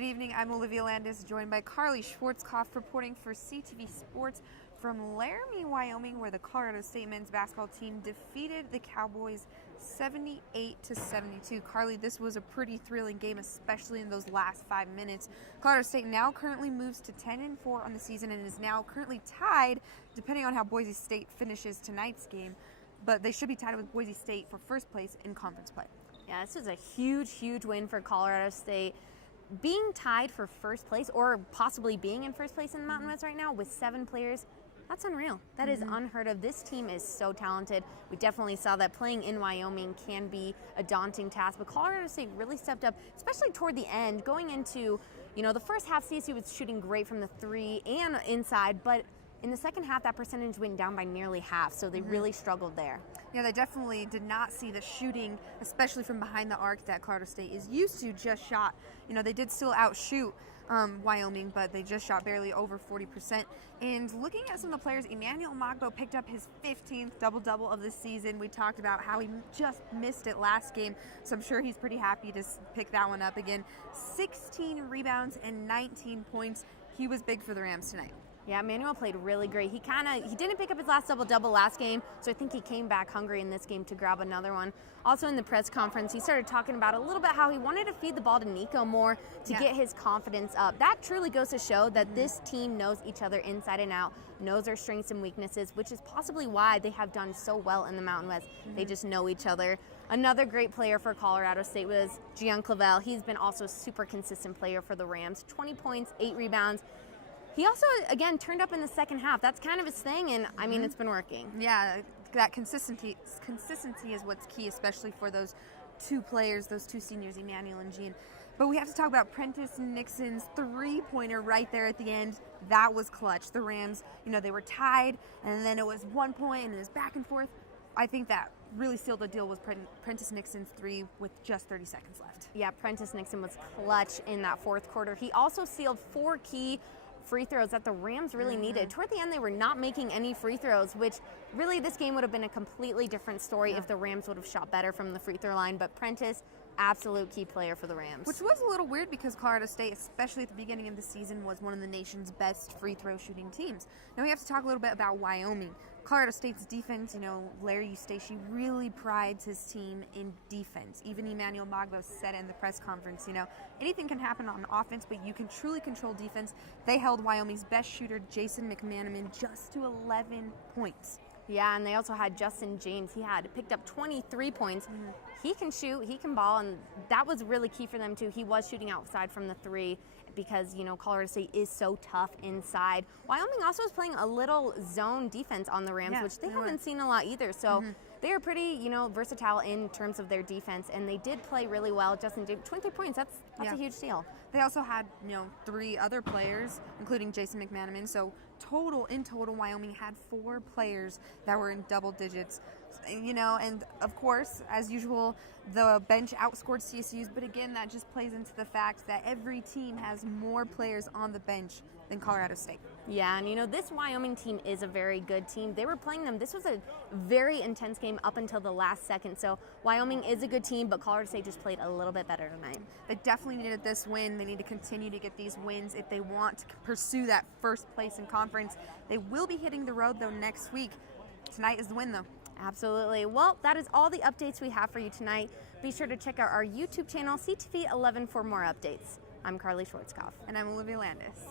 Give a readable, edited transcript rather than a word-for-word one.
Good evening, I'm Olivia Landis, joined by Carly Schwartzkopf, reporting for CTV Sports from Laramie, Wyoming, where the Colorado State men's basketball team defeated the Cowboys 78-72. Carly, this was a pretty thrilling game, especially in those last 5 minutes. Colorado State now currently moves to 10-4 on the season and is now currently tied, depending on how Boise State finishes tonight's game, but they should be tied with Boise State for first place in conference play. Yeah, this was a huge win for Colorado State. Being tied for first place, or possibly being in first place in the Mountain West right now with 7 players, that's unreal. That is unheard of. This team is so talented. We definitely saw that playing in Wyoming can be a daunting task, but Colorado State really stepped up, especially toward the end. Going into, the first half, CSU was shooting great from the 3 and inside, but in the second half, that percentage went down by nearly half, so they really struggled there. Yeah, they definitely did not see the shooting, especially from behind the arc, that Colorado State is used to. Just shot. They did still outshoot Wyoming, but they just shot barely over 40%. And looking at some of the players, Emmanuel Omogbo picked up his 15th double-double of the season. We talked about how he just missed it last game, so I'm sure he's pretty happy to pick that one up again. 16 rebounds and 19 points. He was big for the Rams tonight. Yeah, Emmanuel played really great. He didn't pick up his last double-double last game, so I think he came back hungry in this game to grab another one. Also in the press conference, he started talking about a little bit how he wanted to feed the ball to Nico more to get his confidence up. That truly goes to show that this team knows each other inside and out, knows their strengths and weaknesses, which is possibly why they have done so well in the Mountain West. They just know each other. Another great player for Colorado State was Gian Clavell. He's been also a super consistent player for the Rams. 20 points, 8 rebounds. He also, again, turned up in the second half. That's kind of his thing, and, I mean, it's been working. Yeah, that consistency is what's key, especially for those 2 players, those 2 seniors, Emmanuel and Gian. But we have to talk about Prentice Nixon's 3-pointer right there at the end. That was clutch. The Rams, they were tied, and then it was 1 point, and it was back and forth. I think that really sealed the deal was Prentice Nixon's 3 with just 30 seconds left. Yeah, Prentice Nixon was clutch in that fourth quarter. He also sealed 4 key free throws that the Rams really needed. Toward the end, they were not making any free throws, which really this game would have been a completely different story if the Rams would have shot better from the free throw line. But Prentice, absolute key player for the Rams. Which was a little weird because Colorado State, especially at the beginning of the season, was one of the nation's best free throw shooting teams. Now we have to talk a little bit about Wyoming. Colorado State's defense, Larry Eustace really prides his team in defense. Even Emmanuel Omogbo said in the press conference, anything can happen on offense, but you can truly control defense. They held Wyoming's best shooter, Jason McManaman, just to 11 points. Yeah, and they also had Justin James. He picked up 23 points. He can shoot, he can ball, and that was really key for them too. He was shooting outside from the 3 because, Colorado State is so tough inside. Wyoming also is playing a little zone defense on the Rams, which they haven't seen a lot either. So they are pretty, versatile in terms of their defense, and they did play really well. Justin James, 23 points, that's a huge deal. They also had, 3 other players, including Jason McManaman. So in total, Wyoming had 4 players that were in double digits. And of course, as usual, the bench outscored CSU's, but again, that just plays into the fact that every team has more players on the bench than Colorado State. Yeah, and this Wyoming team is a very good team. They were playing them. This was a very intense game up until the last second. So Wyoming is a good team, but Colorado State just played a little bit better tonight. They definitely needed this win. They need to continue to get these wins if they want to pursue that first place in conference. They will be hitting the road, though, next week. Tonight is the win, though. Absolutely. Well, that is all the updates we have for you tonight. Be sure to check out our YouTube channel, CTV 11, for more updates. I'm Carly Schwartzkopf. And I'm Olivia Landis.